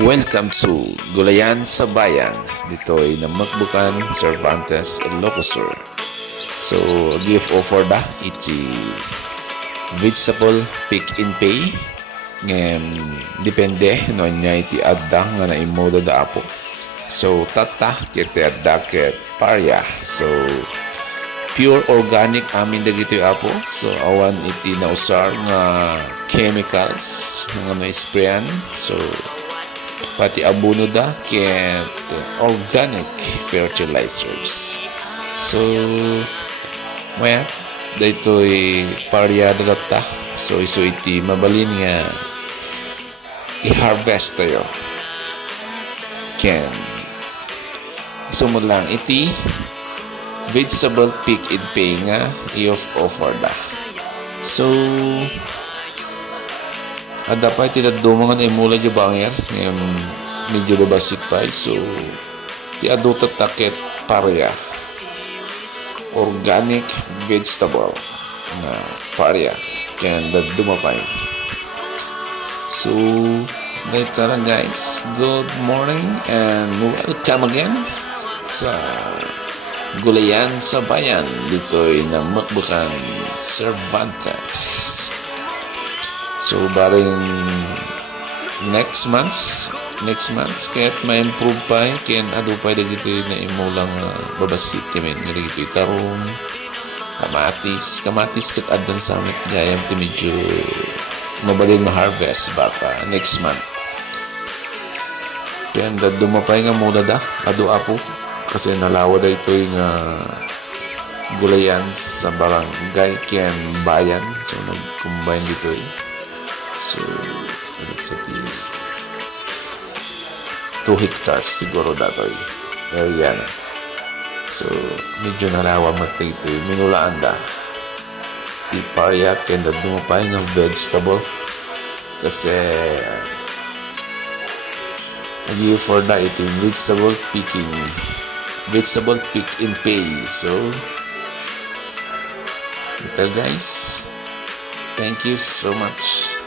Welcome to Gulayan sa Bayan. Dito ay namakbukan Cervantes Ilocosur. So, gift offer da iti vegetable pick and pay. Ngem depende no nya iti adda nga naimoda da apo. So, tata kiti adda ket parya. So, pure organic amin dagito apo. So, awan iti nausar nga chemicals nga na-sprayan. So, pati abono da ket organic fertilizers. So, maya, daytoy paryada data. So, iso iti mabalin nga i-harvest tayo. Ken, iso mo lang iti vegetable pick and pay nga i-offer da. So, ada pa iti daduma nga naimula di banger medyo babasik pa. So, ti adota taket parya organic vegetable na parya kaya daduma pa. So, ito lang guys, good morning and welcome again sa Gulayan sa Bayan. Dito'y namakbukan Cervantes. So, baring next month kahit ma-improve pa kaya ado pa dagito na imulang babasik kami nga dagito tarong kamatis kat adan samit gayam ti medyo mabalin ma-harvest baka next month kaya dumapay nga muna da ado apo kasi nalawa da ito yung gulayan sa barangay kaya bayan. So, nag-combine dito So, sa 2 hectares siguro datoy area na. So, medyo nalawa matay ito. Minulaan da. Di paryak and dumapay ng vegetable. Kasi, nag-i for da ito vegetable pick and pay. So, ito guys. Thank you so much.